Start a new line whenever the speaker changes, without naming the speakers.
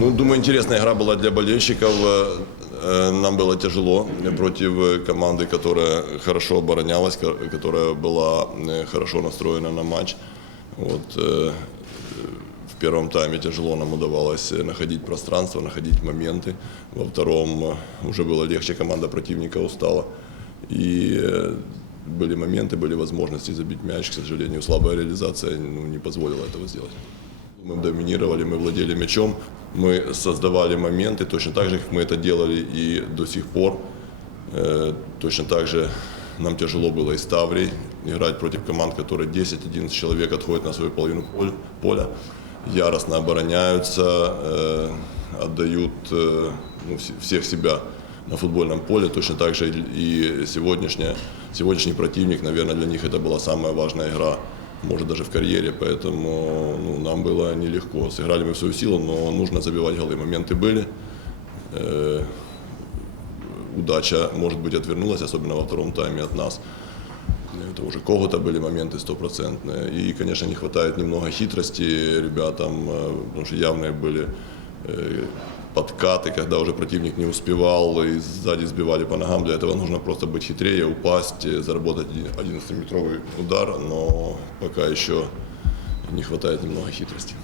Ну, думаю, интересная игра была для болельщиков. Э, э, Нам было тяжело против э, команды, которая хорошо оборонялась, ко- которая была э, хорошо настроена на матч. Вот, э, в первом тайме тяжело нам удавалось э, находить пространство, находить моменты. Во втором э, уже было легче, команда противника устала. И э, были моменты, были возможности забить мяч. К сожалению, слабая реализация ну, не позволила этого сделать. Мы доминировали, мы владели мячом, мы создавали моменты, точно так же, как мы это делали и до сих пор. Э, Точно так же нам тяжело было и с Таврией играть против команд, которые 10-11 человек отходят на свою половину поль- поля, яростно обороняются, э, отдают э, ну, вс- всех себя на футбольном поле. Точно так же и сегодняшняя, сегодняшний противник, наверное, для них это была самая важная игра, может даже в карьере, поэтому ну, нам было нелегко. Сыграли мы в свою силу, но нужно забивать голы. Моменты были. Э, удача, может быть, отвернулась, особенно во втором тайме от нас. Это уже кого-то были моменты стопроцентные. И, конечно, не хватает немного хитрости ребятам, э, потому что явные были э, подкаты, когда уже противник не успевал и сзади сбивали по ногам. Для этого нужно просто быть хитрее, упасть, э, заработать 11-метровый удар, но пока еще не хватает немного хитрости.